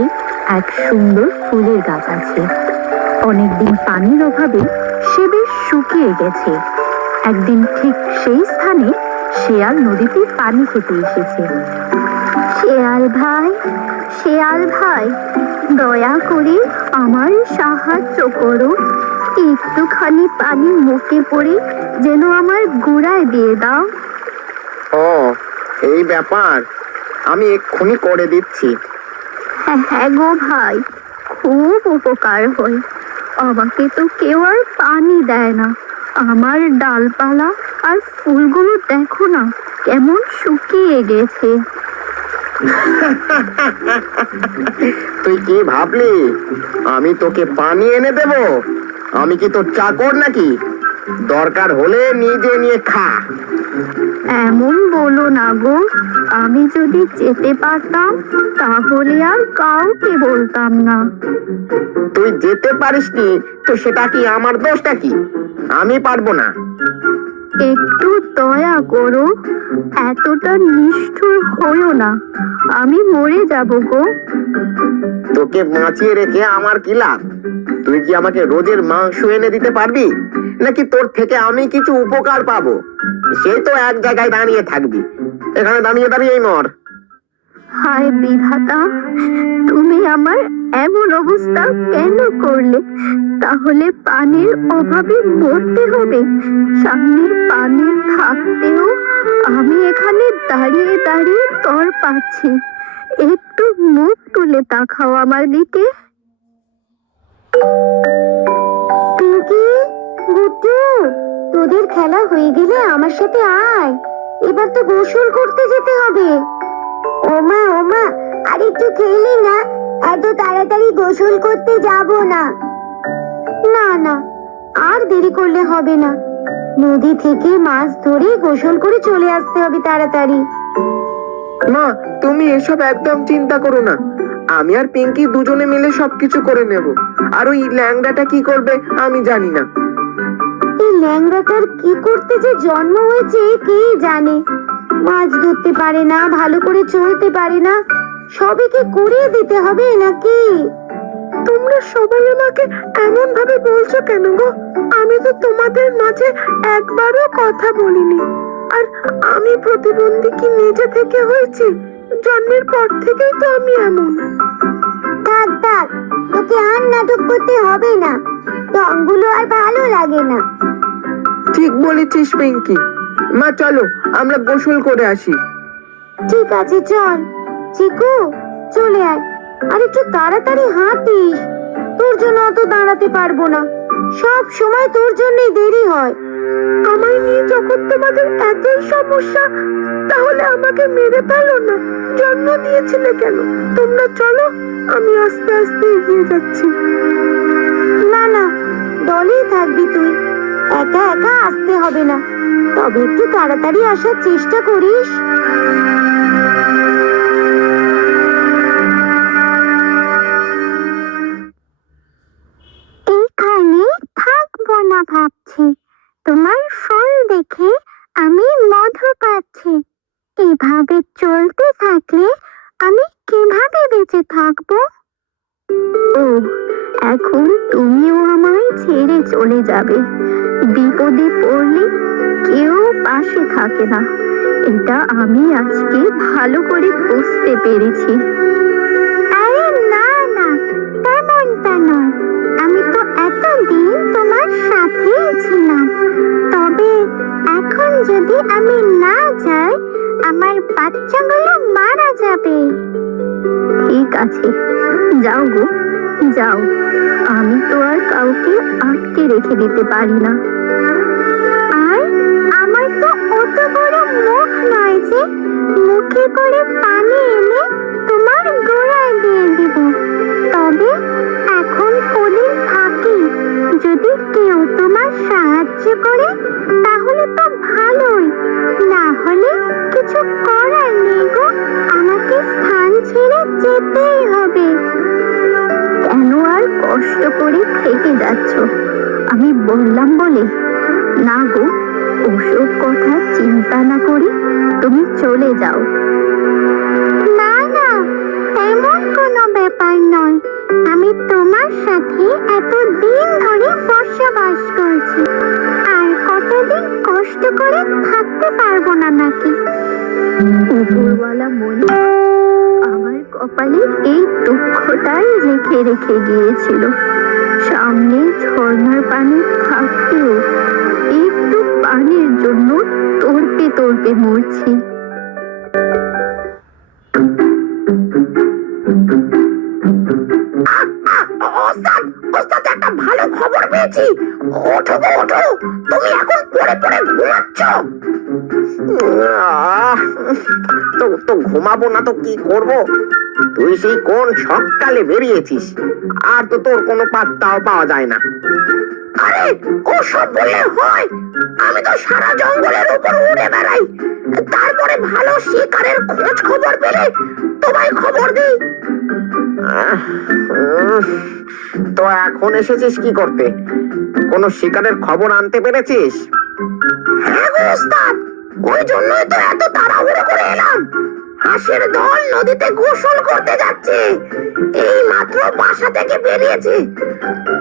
পাশে এক সুন্দর ফুলের গাছ আছে। অনেকদিন পানির অভাবে সে বেশ শুকিয়ে গেছে। একদিন ঠিক সেই স্থানে শেয়াল নদীতে পানি খেতে এসেছে। শেয়াল ভাই, শেয়াল ভাই, দয়া করে আমার সাহায্য করো। একটুখানি পানি মুখে পড়ে যেন আমার গোড়ায় দিয়ে দাও। ও, এই ব্যাপার, আমি এক্ষুনি করে দিচ্ছি। হ্যাঁ গো ভাই, খুব উপকার হয়। আমাকে তো কেউ আর পানি দেয় না। আমার ডালপালা আর ফুলগুলো দেখো না কেমন শুকিয়ে গেছে। তুই কি ভাবলি আমি তোকে পানি এনে দেব? আমি কি তোর চাকর নাকি? দরকার হলে নিজে নিয়ে খা। এমন বলো না গো, আমি যদি যেতে পারতাম তাহলে আর কাউকে বলতাম না। তুই যেতে পারিসনি তো সেটা কি আমার দোষটা কি? আমি পারবো না। একটু দয়া করো, এতটা নিষ্ঠুর হইও না, আমি মরে যাব গো। তোকে বাঁচিয়ে রেখে আমার কি লাভ? তুই কি আমাকে রোজের মাংস এনে দিতে পারবি, নাকি তোর থেকে আমি কিছু উপকার পাবো? সে তো এক জায়গায় দাঁড়িয়ে থাকবি, এখানে দাঁড়িয়ে দাঁড়িয়েই মর। হায় বিধাতা, তুমি আমার এমন অবস্থা কেন করলে? তাহলে পানির অভাবে মরতে হবে? সামনে পানি থাকতেও আমি এখানে দাঁড়িয়ে দাঁড়িয়ে তর পাচ্ছি। একটু মুখ তুলে তাকাও আমার দিকে। পিঙ্কি, গুড্ডু, তোদের খেলা হয়ে গেলে আমার সাথে আয়। এবার তো গোসল করতে যেতে হবে। ওমা ওমা, আর একটু খেলি না, এত তাড়াতাড়ি গোসল করতে যাব না। না না, আর দেরি করলে হবে না। নদী থেকে মাছ ধরে গোসল করে চলে আসতে হবে তাড়াতাড়ি। মা, তুমি এসব একদম চিন্তা করো না। আমি আর পিঙ্কি দুজনে মিলে সবকিছু করে নেব। আর ওই ল্যাংড়াটা কি করবে আমি জানি না। এই ল্যাংড়াটার কি করতে যে জন্ম হয়েছে কে জানে। মাছ ধরতে পারে না, ভালো করে চলতে পারে না, সবাইকে করিয়ে দিতে হবে নাকি? তোমরা সবাই আমাকে এমন ভাবে বলছো কেন গো? আমি তো তোমাদের মাঝে একবারও কথা বলিনি। আর আমি প্রতিবন্ধী কি নিজে থেকে হয়েছি? জন্মের পর থেকেই তো আমি এমন। থাক থাক, তোকে আর নাটক করতে হবে না। ঢংগুলো আর ভালো লাগে না। ঠিক বলেছিস পিঙ্কি। মা চলো আমরা গোসল করে আসি। ঠিক আছে চল। চিকু, চলে আয়, আর একটু তাড়াতাড়ি হাঁটিস। তোর জন্য অত দাঁড়াতে পারবো না, সব সময় তোর জন্যই দেরি হয়। আমায় নিয়ে যখন তোমাদের এতই সমস্যা, তাহলে আমাকে মেরে ফেলো না। জন্ম দিয়েছিলে কেন? তোমরা চলো, আমি আস্তে আস্তে এগিয়ে যাচ্ছি। না না, দলেই থাকবি তুই, একা একা আসতে হবে না। তবে একটু তাড়াতাড়ি আসার চেষ্টা করিস। এখানে থাকবো না ভাবছি, তোমার ফুল দেখে আমি মধু পাচ্ছি। এভাবে চলতে থাকলে আমি কিভাবে বেঁচে থাকবো? ও, এখন তুমিও আমায় ছেড়ে চলে যাবে। বিপদে পড়লে কেউ পাশে থাকে না, এটা আমি আজকে ভালো করে বুঝতে পেরেছি। আরে না না, তেমনটা নয়। আমি তো এতদিন তোমার সাথেই ছিলাম। তবে এখন যদি আমি না যাই, আমার বাচ্চাগুলো মারা যাবে। ঠিক আছে, যাও গো, যাও। আমি তো আর কাউকে আটকে রেখে দিতে পারি না। আর আমার তো অত বড় মুখ নয় যে মুখে করে পানি এনে তোমার গোড়ায় দিয়ে দিব। তবে এখন কদিন থাকি, যদি কেউ তোমার সাহায্য করে তাহলে তো ভালোই, না হলে কিছু করার নেই গো, আমাকে স্থান ছেড়ে যেতেই হবে। কেন আর কষ্ট করে থেকে যাচ্ছ? আমি বললাম বলে? না গো, ওসব কথা চিন্তা না করে তুমি চলে যাও। না না, তেমন কোনো ব্যাপার ব্যাপার নয়। আমি তোমার সাথে এতদিন ধরে বসবাস করছি, আর কতদিন কষ্ট করে থাকতে পারবো না নাকি? উপরওয়ালা মনে আমার কপালে এই দুঃখটাই রেখে রেখে গিয়েছিল। সামনে ঝর্ণার পানি থাকতেও একটু পানির জন্য তড়পে তড়পে মরছি। ওস্তাদ, ওস্তাদ, একটা ভালো খবর পেয়েছি। ওঠো গো, ওঠো, তুমি এখন পড়ে পড়ে ঘুমাচ্ছ। তো তো ঘুমাবো না তো কি করব? তুই সেই কোন সকালে বেরিয়েছিস, আর তো তোর কোনো পাত্তাও পাওয়া যায় না। আরে ওসব বললে হয়? আমি তো সারা জঙ্গলের উপর উড়ে বেড়াই, তারপরে ভালো শিকারের খোঁজ খবর পেলে তোমায় খবর দিই। তো এখন এসেছিস কি করতে? কোন শিকারের খবর আনতে পেরেছিস? হ্যাঁ গো ওস্তাদ, ওই জন্যই তো এত তাড়াহুড়ো করে এলাম। হাঁসের দল নদীতে গোসল করতে যাচ্ছে, এই মাত্র বাসা থেকে বেরিয়েছে।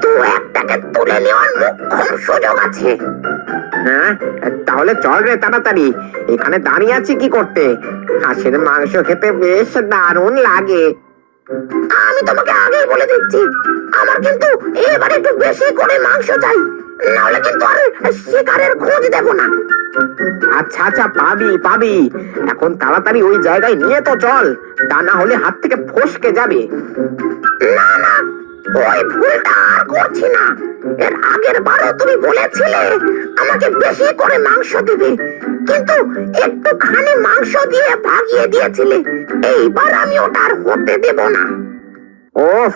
তো একটাকে তুলে নেওয়ার মোক্ষম সুযোগ আছে। হ্যাঁ, তাহলে চল রে তাড়াতাড়ি। এখানে দাঁড়িয়ে আছি কি করতে? হাঁসের মাংস খেতে বেশ দারুণ লাগে। আমি তোমাকে আগেই বলে দিচ্ছি, আমার কিন্তু এবার একটু বেশি করে মাংস চাই, নাহলে কিন্তু আর শিকারের খোঁজ দেব না। আচ্ছা আচ্ছা, পাবি পাবি। এখন তাড়াতাড়ি ওই জায়গায় নিয়ে তো চল, তা না হলে হাত থেকে ফসকে যাবে। না না, ওই ভুলটা আর করছি না। এর আগের বারও তুমি বলেছিলে আমাকে বেশি করে মাংস দিবে, কিন্তু একটুখানি মাংস দিয়ে ভাগিয়ে দিয়েছিলে। এইবার আমি ওটা আর হতে দেব না। ওফ,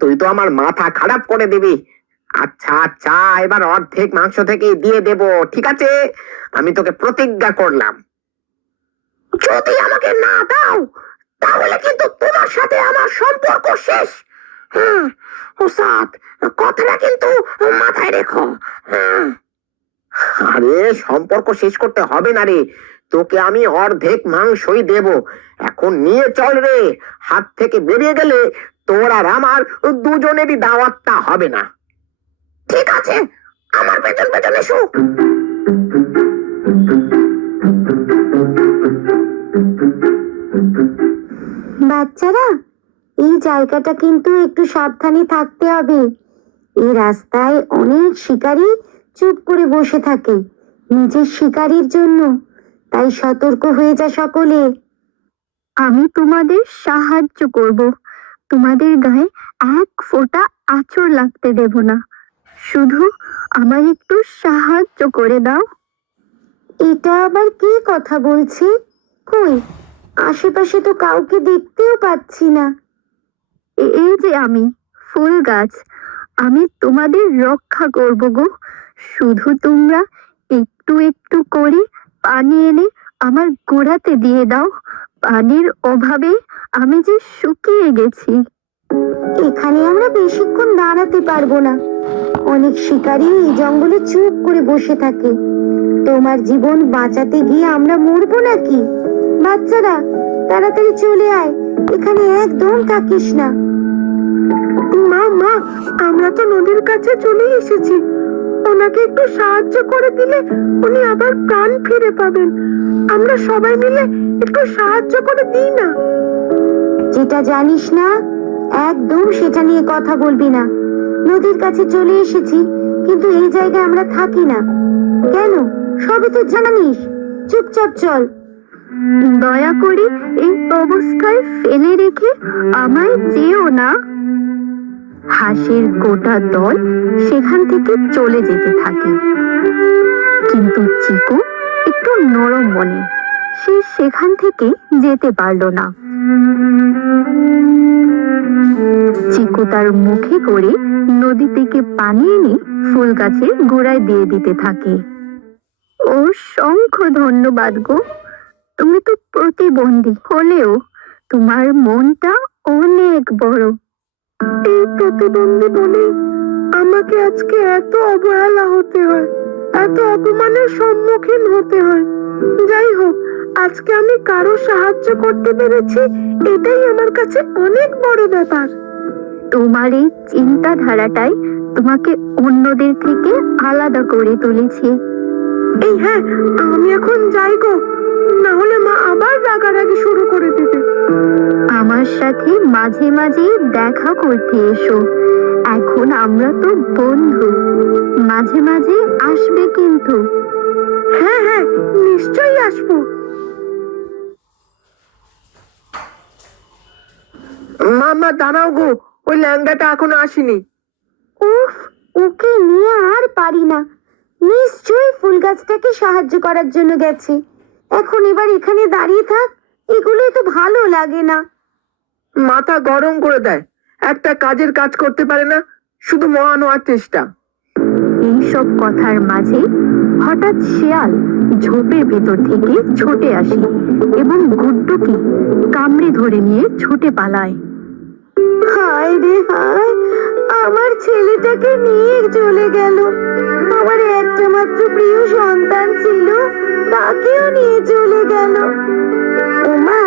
তুই তো আমার মাথা খারাপ করে দিবি। আচ্ছা আচ্ছা, এবার অর্ধেক মাংস থেকে দিয়ে দেব, ঠিক আছে? আমি তোকে প্রতিজ্ঞা করলাম। যদি আমাকে না দাও, তাহলে কিন্তু তোমার সাথে আমার সম্পর্ক শেষ। হ্যাঁ ওস্তাদ, কথাটা কিন্তু মাথায় রেখো। হ্যাঁ। আরে সম্পর্ক শেষ করতে হবে না রে, তোকে আমি অর্ধেক মাংসই দেব। এখন নিয়ে চল রে, হাত থেকে বেরিয়ে গেলে তোর আর আমার দুজনেরই দাওয়াতটা হবে না। ঠিক আছে, আমার পেছন পেছন এসো। বাচ্চারা, এই জায়গাটা কিন্তু একটু সাবধানে থাকতে হবে। এই রাস্তায় অনেক শিকারী চুপ করে বসে থাকে নিজের শিকারীর জন্য, তাই সতর্ক হয়ে যা সকলে। আমি তোমাদের সাহায্য করব, তোমাদের গায়ে এক ফোঁটা আঁচড় লাগতে দেব না। শুধু আমায় একটু সাহায্য করে দাও। এটা আবার কি কথা বলছে? কই, আশেপাশে তো কাউকে দেখতেও পাচ্ছি না। এই যে আমি, ফুল গাছ, আমি তোমাদের রক্ষা করব গো। শুধু তোমরা একটু একটু করে পানি এনে আমার গোড়াতে দিয়ে দাও। পানির অভাবে আমি যে শুকিয়ে গেছি। এখানে আমরা বেশিক্ষণ দাঁড়াতে পারবো না। অনেক শিকারী এই জঙ্গলে চুপ করে বসে থাকে। তোমার জীবন বাঁচাতে গিয়ে আমরা মরবো নাকি? বাচ্চারা, তাড়াতাড়ি চলে আয়, এখানে একদম থাকিস না। মা মা, আমরা তো নদীর কাছে চলে এসেছি। ওনাকে একটু সাহায্য করে দিলে উনি আবার প্রাণ ফিরে পাবেন। আমরা সবাই মিলে একটু সাহায্য করে দিই না। যেটা জানিস না একদম সেটা নিয়ে কথা বলবি না। নদীর কাছে চলে এসেছি, কিন্তু এই জায়গায় আমরা থাকি না। কেন, সবই তো জানিস। চুপচাপ চল। দয়া করে এই অবস্থায় ফেলে রেখে আমায় যেও না। হাঁসের গোটা দল সেখান থেকে চলে যেতে থাকে, কিন্তু চিকু একটু নরম মনে, সে সেখান থেকে যেতে পারলো না। চিকু তার মুখে করে নদী থেকে পানি এনে ফুল গাছের গোড়ায় দিয়ে দিতে থাকে। অসংখ্য ধন্যবাদ গো, তুমি তো প্রতিবন্ধী হলেও তোমার মনটা অনেক বড়। এই প্রতিবন্ধী বলে আমাকে আজকে এত অবহেলা হতে হয়, এত অপমানের সম্মুখীন হতে হয়। যাই হোক, আজকে আমি কারো সাহায্য করতে পেরেছি, এটাই আমার কাছে অনেক বড় ব্যাপার। তোমার এই চিন্তাধারাটাই তোমাকে অন্যদের থেকে আলাদা করে তুলেছে। এই হ্যাঁ, আমি এখন যাই গো, না হলে মা আবার রাগারাগি শুরু করে দেবে। আমার সাথে মাঝে মাঝে দেখা করতে এসো, এখন আমরা তো বন্ধু। মাঝে মাঝে আসবে কিন্তু। হ্যাঁ হ্যাঁ, নিশ্চয়ই আসবো। মামা দাঁড়াও গো, ওই ল্যাংড়াটা এখনো আসেনি। উফ, ওকে নিয়ে আর পারি না। নিশ্চয়ই ফুল গাছটাকে সাহায্য করার জন্য গেছে। এখন এবার এখানে দাঁড়িয়ে থাক, এগুলোই তো ভালো লাগে না। মাথা গরম করে দেয়, একটা কাজের কাজ করতে পারে না, শুধু মহান হওয়ার চেষ্টা। এইসব কথার মাঝে হঠাৎ শিয়াল ঝোপের ভেতর থেকে ছুটে আসে এবং গুড্ডুকে কামড়ে ধরে নিয়ে ছুটে পালায়। হায় রে হায়, আমার ছেলেটাকে নিয়ে চলে গেল। আমার একটা মাত্র প্রিয় সন্তান ছিল, তাকেও নিয়ে চলে গেল। ওমা,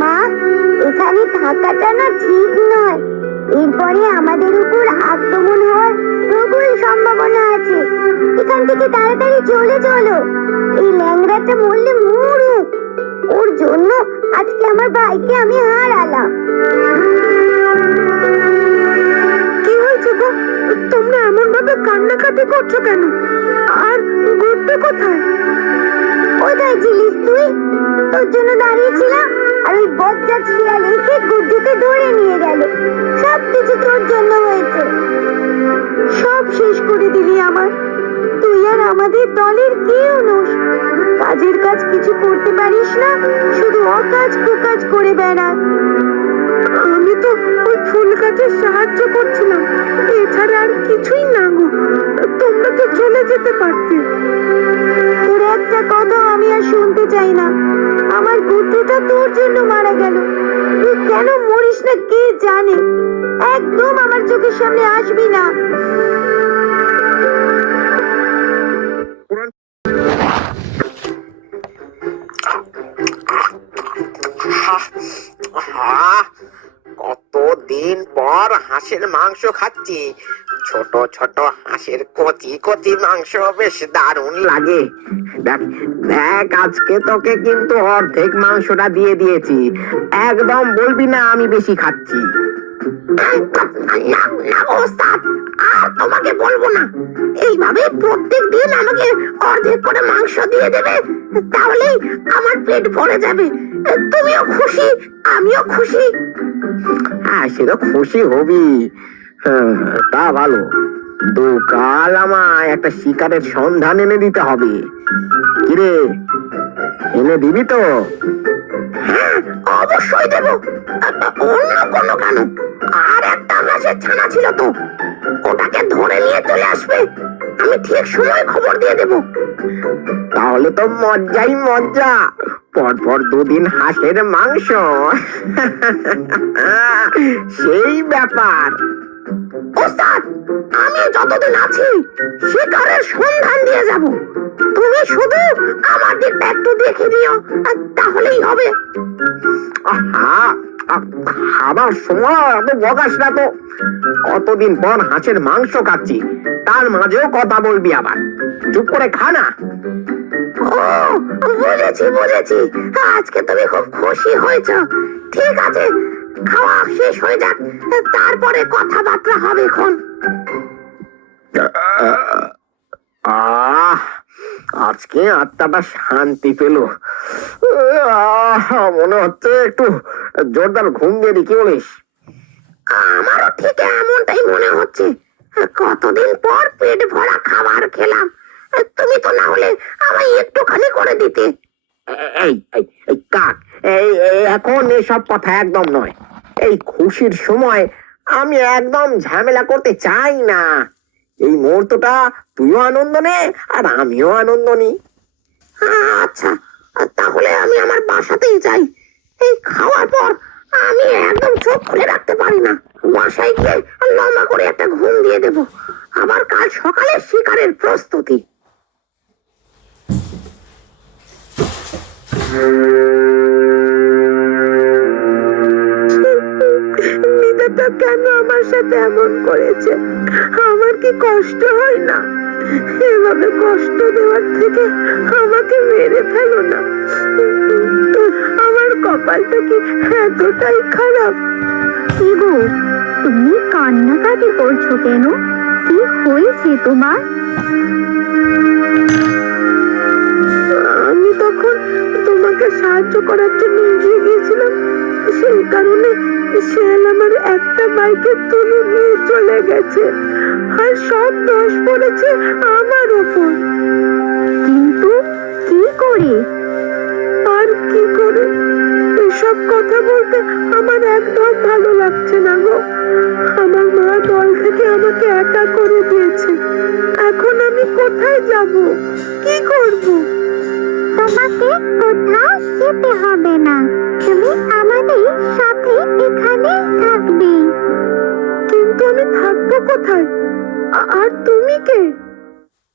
মা, এখানে থাকাটা না ঠিক নয়। এরপরে আমাদের উপর আক্রমণ হওয়ার প্রবল সম্ভাবনা আছে। এখান থেকে তাড়াতাড়ি চলে চলো। এই ল্যাংড়াটা মরলে মরুক, ওর জন্য আজকে আমার ভাইকে আমি হারালাম। কি হয়েছে গো? তোমরা এমন ভাবে কান্নাকাটি করছো কেন? আর গুড্ডু কোথায়? কোথায় ছিলিস তুই? তোর জন্য দাঁড়িয়েছিলাম, আর ওই বজ্জাত শিয়াল এসে গুড্ডুকে ধরে নিয়ে গেল। সব কিছু তোর জন্য হয়েছে। সব শেষ করে দিলি আমার। তুই আর আমাদের দলের কেউ নোস। কাজের কাজ কিছু করতে পারিস না, শুধু অকাজ কুকাজ করে বেড়াস। আমি তো ওই ফুল গাছের সাহায্য করছিলাম, এছাড়া আর কিছুই না গো। তোমরা তো চলে যেতে পারতে। তোর একটা কথা আমি আর শুনতে চাই না। আমার গুড্ডুটা তোর জন্য মারা গেল। তুই কেন মরিস না কে জানে। একদম আমার চোখের সামনে আসবি না। কতদিন পর হাঁসের মাংস খাচ্ছি। ছোট ছোট হাঁসের কচি কচি মাংস বেশ দারুণ লাগে। দেখ দেখ, আজকে তোকে কিন্তু অর্ধেক মাংসটা দিয়ে দিয়েছি। একদম বলবি না আমি বেশি খাচ্ছি। আর তোমাকে বলবো না। এইভাবে প্রত্যেক দিন আমাকে অর্ধেক করে মাংস দিয়ে দেবে, তাহলেই আমার পেট ভরে যাবে। তুমিও খুশি, আমিও খুশি। হ্যাঁ, সে তো খুশি হবি। তা ভালো, কিন্তু কাল আমায় একটা শিকারের সন্ধান এনে দিতে হবে। কিরে, এনে দিবি তো? হ্যাঁ, অবশ্যই দেব। অন্য কোনো কেন, আর একটা হাঁসের ছানা ছিল তো, ওটাকে ধরে নিয়ে চলে আসবে। আমি ঠিক সময় খবর দিয়ে দেব। তাহলে তো মজ্জাই মজ্জা, পরপর দুদিন হাঁসের মাংস। সেই ব্যাপার। ওস্তাদ, আমি যতদিন আছি শিকারের সন্ধান দিয়ে যাব। তুমি শুধু আমার দিকটা একটু দেখে দিও, তাহলেই হবে। খাবার সময় এত বকাস না তো। কতদিন পর হাঁসের মাংস খাচ্ছি, তার মাঝেও কথা বলবি আবার। চুপ করে খা না। ও বুঝেছি বুঝেছি, আজকে তুমি খুব খুশি হয়েছ। ঠিক আছে, খাওয়া শেষ হয়ে যাক, তারপরে কথাবার্তা হবে এখন। আজকে আত্মাটা শান্তি পেল। মনে হচ্ছে একটু জোরদার ঘুম দিয়ে দি, কি বলিস? আমারও ঠিক এমনটাই মনে হচ্ছে। কতদিন পর পেট ভরা খাবার খেলাম। তুমি তো না হলে আমায় একটুখানি করে দিতে। এই এই এই কাক, এখন এসব কথা একদম নয়। এই খুশির সময় আমি একদম ঝামেলা করতে চাই না। এই মুহূর্তটা তুইও আনন্দ নে আর আমিও আনন্দ নি। আচ্ছা, তাহলে আমি আমার বাসাতেই যাই। এই খাওয়ার পর আমি একদম চোখ খুলে রাখতে পারি না। বাসায় গিয়ে লম্বা করে একটা ঘুম দিয়ে দেব। আবার কাল সকালে শিকারের প্রস্তুতি। নিদাটা কেন আমার সাথে এমন করেছে? আমার কি কষ্ট হয় না? এভাবে কষ্ট দেওয়ার থেকে আমাকে মেরে ফেলো না। আমার কপালটা কি এতটাই খারাপ? কি গো, তুমি কান্নাকাটি করছো কেন? কি হয়েছে তোমার? আমি তখন তোমাকে সাহায্য করার জন্য এগিয়ে গিয়েছিলাম, সেই কারণে শেয়াল আমার একটা বাইকে তুলে নিয়ে চলে গেছে, আর সব দোষ পড়েছে আমার ওপর। কিন্তু কি করে? আর কি করে? এসব কথা বলতে আমার একদম ভালো লাগছে না গো। আমার মা দল থেকে আমাকে একা করে দিয়েছে। এখন আমি কোথায় যাব? কি করব? তোমাকে কোথাও যেতে হবে না, তুমি আমাদের সাথে এখানেই থাকবে। কিন্তু আমি থাকবো কোথায়? আর তুমি কে?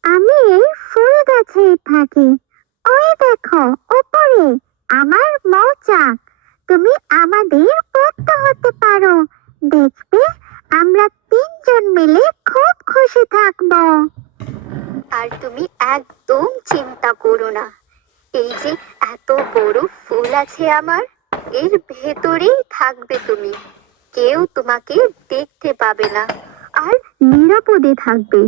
আমি এই ফুল গাছে থাকি। ওই দেখো উপরে আমার মৌচাক। তুমি আমাদের বন্ধু হতে পারো, দেখবে আমরা তিনজন মিলে খুব খুশি থাকবো। আর তুমি একদম চিন্তা করো না, এই যে এত বড় ফুল আছে আমার, এর ভেতরেই থাকবে তুমি। কেউ তোমাকে দেখতে পাবে না আর নিরাপদে থাকবে।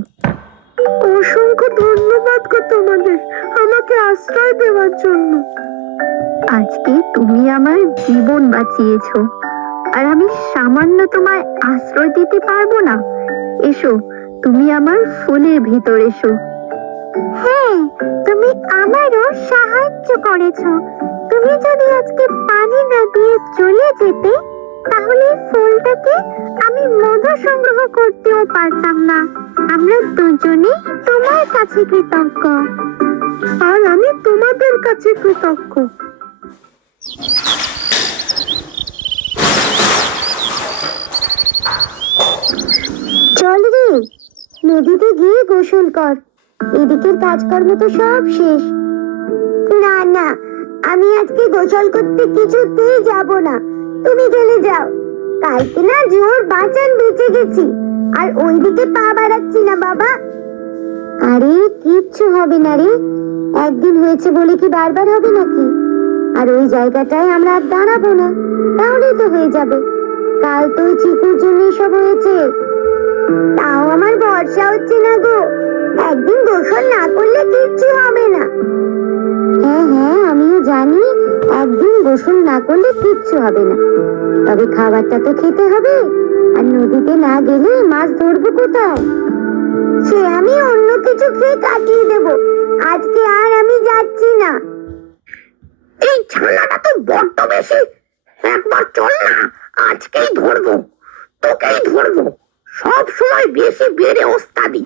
অসংখ্য ধন্যবাদ গো তোমাদের আমাকে আশ্রয় দেওয়ার জন্য। আজকে তুমি আমার জীবন বাঁচিয়েছো, আর আমি সামান্য তোমায় আশ্রয় দিতে পারবো না? এসো, তুমি আমার ফুলের ভিতর এসো। হ্যাঁ, তুমি আমারও সাহায্য করেছো। তুমি যদি আজকে পানি না দিয়ে চলে যেতে, তাহলে ফুলটাকে আমি মধু সংগ্রহ করতেও পারতাম না। আমরা দুজনেই তোমার কাছে কৃতজ্ঞ। আর আমি তোমাদের কাছে কৃতজ্ঞ। চল রে, নদীতে গিয়ে গোসল কর। এদিকের কাজকর্ম তো সব শেষ। না না, আমি আজকে গোসল করতে কিছুতেই যাব না। তুমি গেলে যাও। কালকে না জোর বাঁচান বেঁচে গেছি, আর ওইদিকে পা বাড়াচ্ছি না বাবা। আরে কিচ্ছু হবে না রে, একদিন হয়েছে বলে কি বারবার হবে নাকি? আর ওই জায়গাটায় আমরা আর দাঁড়াবো না, তাহলেই তো হয়ে যাবে। কাল তো ওই চিকুর জন্য সব হয়েছে। তাও আমার ভরসা হচ্ছে না গো, একদিন গোসল না করলে কিচ্ছু হবে না। হ্যাঁ হ্যাঁ, আমিও জানি একদিন গোসল না করলে কিচ্ছু হবে না, তবে খাবারটা তো খেতে হবে। আর নদীতে না গেলে মাছ ধরবো কোথায়? সে আমি অন্য কিছু খেয়ে কাটিয়ে দেব, আজকে আর আমি যাচ্ছি না। এই ছানাটা তো বড্ড বেশি। একবার চল না, আজকেই ধরবো, তোকেই ধরবো। সব সময় বেশি বেড়ে ওস্তাদি।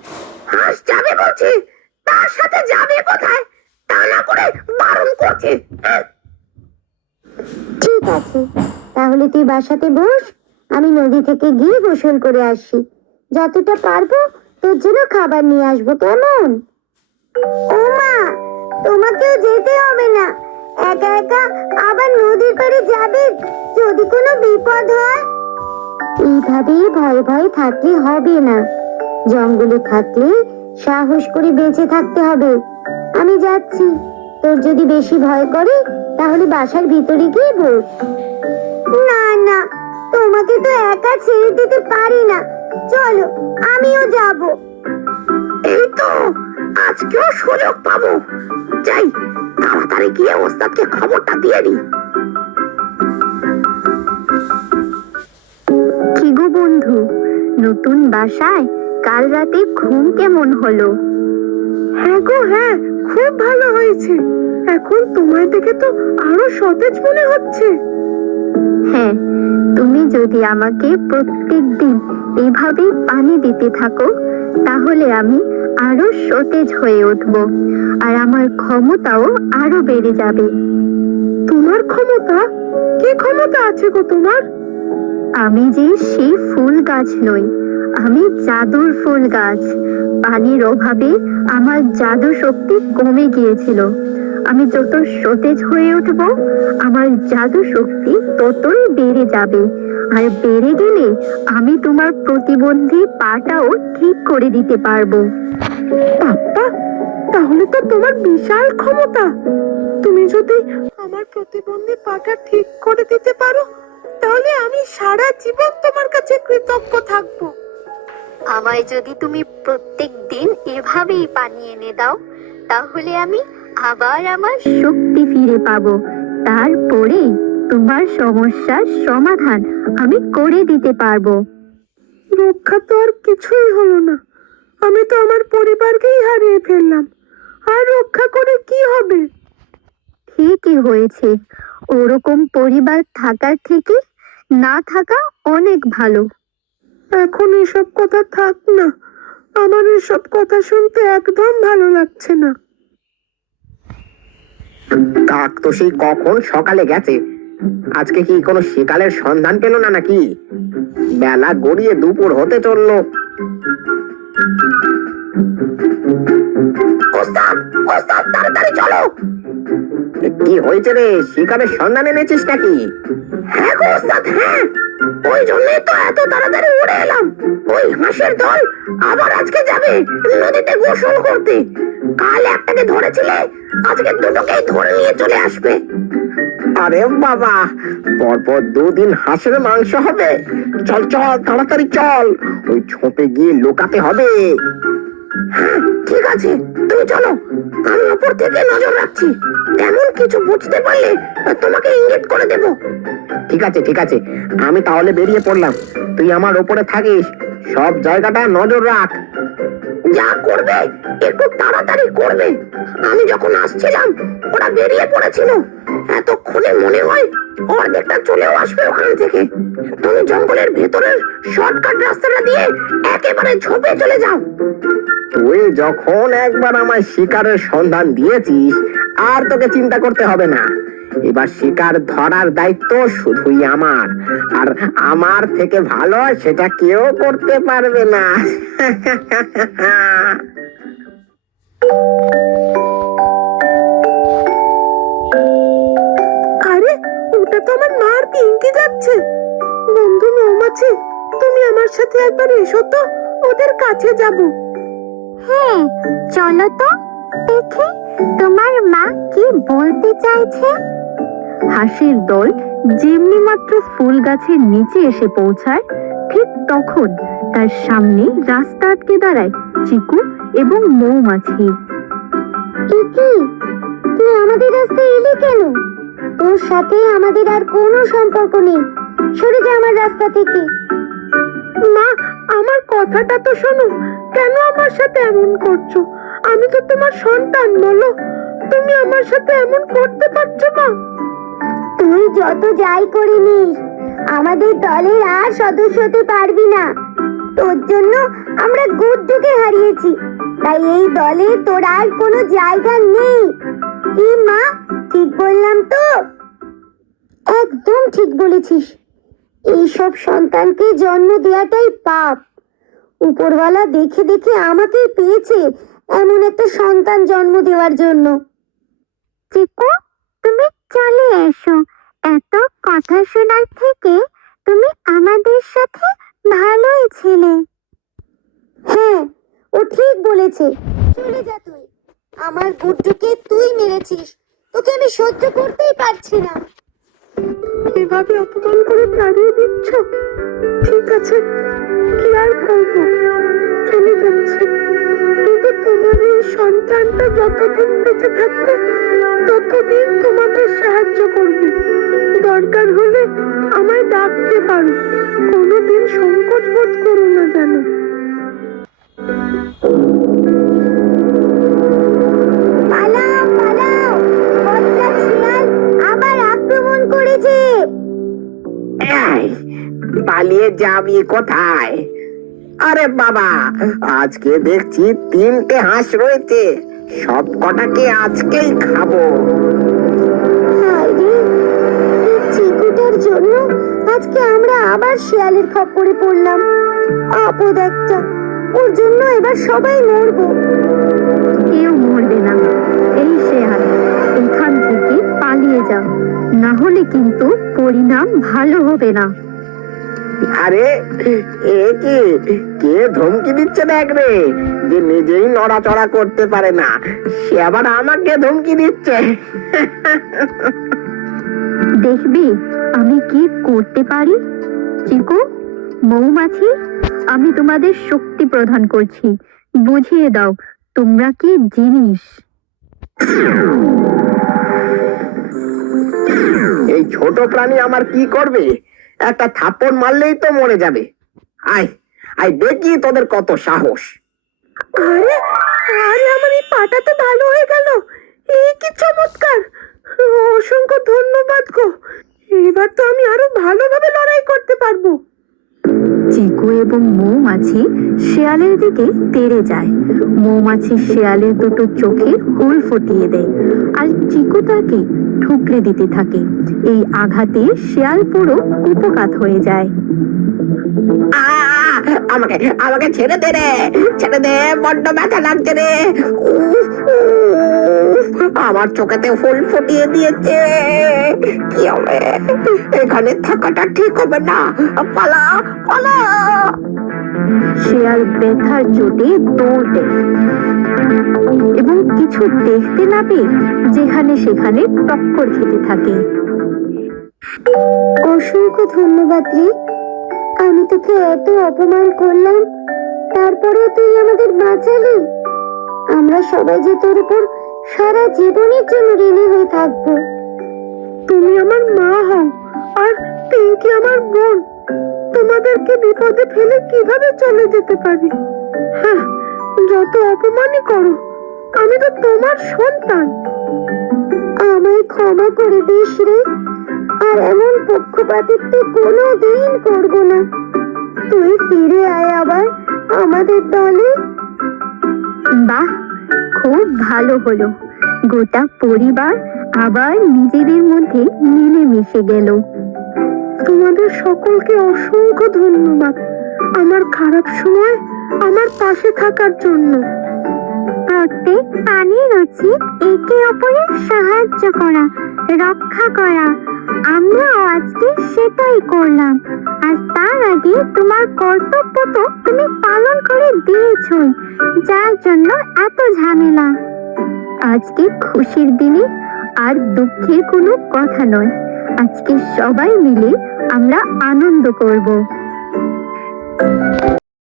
হাঁস যাবে বলছে, তার সাথে যাবে কোথায়? তা না করে বারণ করছে। ঠিক আছে, তাহলে তুই বাসাতে বস, আমি নদী থেকে গিয়ে গোসল করে আসি। যতটা পারবো তোর জন্য খাবার নিয়ে আসবো, কেমন? ও মা, তোমাকেও যেতে হবে না। একা একা আবার নদীর পাড়ে যাবে, যদি কোনো বিপদ হয়। এইভাবে ভয়ে ভয়ে থাকলে হবে না, জঙ্গলে থাকলে সাহস করে বেঁচে থাকতে হবে। আমি যাচ্ছি, তোর যদি বেশি ভয় করে তাহলে বাসার ভিতরে গিয়ে বস। না না, তোমাকে তো একা ছেড়ে দিতে পারি না, চলো আমিও যাব। এই তো, আজকেও সুযোগ পাবো। যাই, তাড়াতাড়ি গিয়ে ওস্তাদকে খবরটা দিয়ে দিই। কি গো বন্ধু, নতুন বাসায় কাল রাতে ঘুম কেমন হলো? হ্যাঁ গো হ্যাঁ, খুব ভালো হয়েছে। এখন তোমায় দেখে তো আরো সতেজ মনে হচ্ছে। হ্যাঁ, তুমি যদি আমাকে প্রত্যেকদিন এইভাবে পানি দিতে থাকো, তাহলে আমি আরো সতেজ হয়ে উঠবো, আর আমার ক্ষমতাও আরো বেড়ে যাবে। তোমার ক্ষমতা? কি ক্ষমতা আছে গো তোমার? আমি যে সেই ফুল গাছ নই, আমি জাদুর ফুল গাছ। পানির অভাবে আমার জাদু শক্তি কমে গিয়েছিল, আমি যত সতেজ হয়ে উঠব, আমার জাদু শক্তি ততই বেড়ে যাবে। আর বেড়ে গেলে আমি তোমার প্রতিবন্ধী পাটাও ঠিক করে দিতে পারবো। বাবা, তাহলে তো তোমার বিশাল ক্ষমতা। তুমি যদি আমার প্রতিবন্ধী পাটা ঠিক করে দিতে পারো, তাহলে আমি সারা জীবন তোমার কাছে কৃতজ্ঞ থাকবো। আমায় যদি তুমি প্রত্যেক দিন এভাবেই পানি এনে দাও, তাহলে আমি আবার আমার শক্তি ফিরে পাবো। তারপরে তোমার সমস্যার সমাধান আমি করে দিতে পারবো। রক্ষা তো আর কিছুই হলো না। আমি তো আমার পরিবারকেই হারিয়ে ফেললাম। আর রক্ষা করে কি হবে? ঠিকই হয়েছে, ওরকম পরিবার থাকার থেকে না থাকা অনেক ভালো। এখন এসব কথা থাক না। আমার এসব কথা শুনতে একদম ভালো লাগছে না। কাক তো সেই কখন সকালে গেছে। আজকে কি কোনো শিকারের সন্ধান পেল না নাকি? বেলা গড়িয়ে দুপুর হতে চললো। ওস্তাদ, ওস্তাদ, তাড়াতাড়ি চলো। কি হয়েছে রে? শিকারের সন্ধান এনেছিস নাকি? হ্যাঁ গো ওস্তাদ, হ্যাঁ। ওই জন্যই তো এত তাড়াতাড়ি উড়ে এলাম। ওই হাঁসের দল আবার আজকে যাবে নদীতে গোসল করতে। কাল একটাকে ধরেছিলে, আজকে দুটোকেই ধরে নিয়ে চলে আসবে। আরে বাবা, পরপর 2 দিন হাঁসের মাংস হবে। চল চল, তাড়াতাড়ি চল, ওই ঝোপে গিয়ে লুকাতে হবে। হ্যাঁ ঠিক আছে, তুমি চলো, আমি ওপর থেকে নজর রাখছি। তেমন কিছু বুঝতে পারলে তোমাকে ইঙ্গিত করে দেব। ঠিক আছে ঠিক আছে, আমি তাহলে বেরিয়ে পড়লাম। তুই আমার ওপরে থাকিস, সব জায়গাটা নজর রাখ। যা করবে একটু তাড়াতাড়ি করবে। আমি যখন আসছিলাম ওরা বেরিয়ে পড়েছিল। এতক্ষণে মনে হয় অর্ধেকটা চলেও আসবে ওখান থেকে। তুমি জঙ্গলের ভেতরের শর্টকাট রাস্তাটা দিয়ে একেবারে ঝোপে চলে যাও। তুই যখন একবার আমায় শিকারের সন্ধান দিয়েছিস, আর তোকে চিন্তা করতে হবে না। এবার শিকার ধরার দায়িত্ব শুধুই আমার, আর আমার থেকে ভালো সেটা কেউ করতে পারবে না। আরে, ওটা তো আমার মার পিঙ্কি যাচ্ছে। বন্ধু মৌমাছি, তুমি আমার সাথে একবার এসো তো, ওদের কাছে যাব। হ্যাঁ, চলো তো দেখি তোমার মা কি বলতে চাইছে। হাঁসের দল যেমনি মাত্র ফুল গাছের নিচে এসে পৌঁছায়, ঠিক তখন তার সামনে রাস্তা আটকে দাঁড়ায় চিকু এবং মৌমাছি। ইকি, তুই আমাদের রাস্তায় এলি কেন? তোর সাথে আমাদের আর কোনো সম্পর্ক নেই। সরে যা আমার রাস্তা থেকে। মা, আমার কথাটা তো শোনো। কেন আমার সাথে এমন করছো? আমি তো তোমার সন্তান, বলো। তুমি আমার সাথে এমন করতে পারছো না। তুই যত যাই করে নিস, আমাদের দলের আর সদস্য হতে পারবি না। তোর জন্য আমরা গুড্ডুকে হারিয়েছি, তাই এই দলে তোর আর কোনো জায়গা নেই। কি মা, ঠিক বললাম তো? একদম ঠিক বলেছিস। এইসব সন্তানকে জন্ম দেওয়াটাই পাপ। উপরওয়ালা দেখে দেখে আমাকেই পেয়েছে এমন একটা সন্তান জন্ম দেওয়ার জন্য। চিকু, তুমি চলে এসো। এত কথা শোনার থেকে তুমি আমাদের সাথে ভালোই ছিলে। হ্যাঁ, ও ঠিক বলেছে। চলে যা তুই। আমার গুড্ডুকে তুই মেরেছিস, তোকে আমি সহ্য করতেই পারছি না। এভাবে অপমান করে তাড়িয়ে দিচ্ছ? ঠিক আছে, কি আর করবো, চলে যাচ্ছি। কিন্তু তোমার এই সন্তানটা যতদিন বেঁচে থাকবে, ততদিন তোমাকে সাহায্য করবে। দরকার হলে আমায় ডাকতে পারো। কোনোদিন সংকোচ বোধ করো না যেন। পালাও পালাও, বদলা শিয়াল আবার আক্রমণ করেছে। এই, পালিয়ে যাবি কোথায়? আরে বাবা, আজকে দেখছি 3টে হাঁস রয়েছে, সব কটাকে আজকেই খাবো। হায়রে, এই চিকুটার জন্য আজকে আমরা আবার শিয়ালের খপ্পরে পড়লাম। আপদ একটা। ওর জন্য এবার সবাই মরবো। কেউ মরবে না। এই শেয়াল, এখান থেকে পালিয়ে যাও, না হলে কিন্তু পরিণাম ভালো হবে না। আরে এ কি, কে ধমকি দিচ্ছে দেখ রে, যে নিজেই নড়াচড়া করতে পারে না সে আবার আমাকে ধমকি দিচ্ছে। দেখবি আমি কি করতে পারি। চিকু, মৌমাছি, আমি তোমাদের শক্তি প্রদান করছি, বুঝিয়ে দাও তোমরা কি জিনিস। এই ছোট প্রাণী আমার কি করবে? একটা থাপ্পড় মারলেই তো মরে যাবে। আয় আয় দেখি তোদের কত সাহস। আরে আরে আমার এই পাটা তো ভালো হয়ে গেল। এই কি চমৎকার! অসংখ্য ধন্যবাদ গো। এবার তো আমি আরো ভালোভাবে লড়াই করতে পারবো। চিকু এবং মৌমাছি শেয়ালের দিকে তেড়ে যায়। মৌমাছি শেয়ালের দুটো চোখে হুল ফুটিয়ে দেয়, আর চিকু তাকে ঠুকরে দিতে থাকে। এই আঘাতে শেয়াল পুরো কুপকাত হয়ে যায়। আহ! আমাকে আমাকে ছেড়ে দে রে, ছেড়ে দে, বড্ড ব্যথা লাগছে রে। উফ, উফ, আমার চোখেতে ফুল ফুটিয়ে দিয়েছে। কি হবে? এখানে থাকাটা ঠিক হবে না। পালা পালা। শেয়াল ব্যথার চোটে দৌড় দেয় এবং কিছু দেখতে না পেয়ে যেখানে সেখানে টক্কর খেতে থাকে। অসংখ্য ধন্যবাদ রে। আমি তোকে এত অপমান করলাম, তারপরে তুই আমাদের বাঁচালি। আমরা সবাই যে তোর উপর সারা জীবনের জন্য ঋণী হয়ে থাকবো। তুমি আমার মা হও, আর পিঙ্কি আমার বোন। তোমাদেরকে বিপদে ফেলে কিভাবে চলে যেতে পারি? হ্যাঁ, যত অপমানই করো, আমি তো তোমার সন্তান। আমায় ক্ষমা করে দিস রে, আর এমন পক্ষপাতিত্ব কোনোদিন করবো না। তুই ফিরে আয় আবার আমাদের দলে। বাহ, খুব ভালো হলো। গোটা পরিবার আবার নিজেদের মধ্যে মিলেমিশে গেল। তোমাদের সকলকে অসংখ্য ধন্যবাদ আমার খারাপ সময় আমার পাশে থাকার জন্য। প্রত্যেক প্রাণীর উচিত একে অপরের সাহায্য করা, রক্ষা করা। আমরাও আজকে সেটাই করলাম। আর তার আগে তোমার কর্তব্য তো তুমি পালন করে দিয়েছই, যার জন্য এত ঝামেলা। আজকে খুশির দিনে আর দুঃখের কোনো কথা নয়। আজকে সবাই মিলে আমরা আনন্দ করব।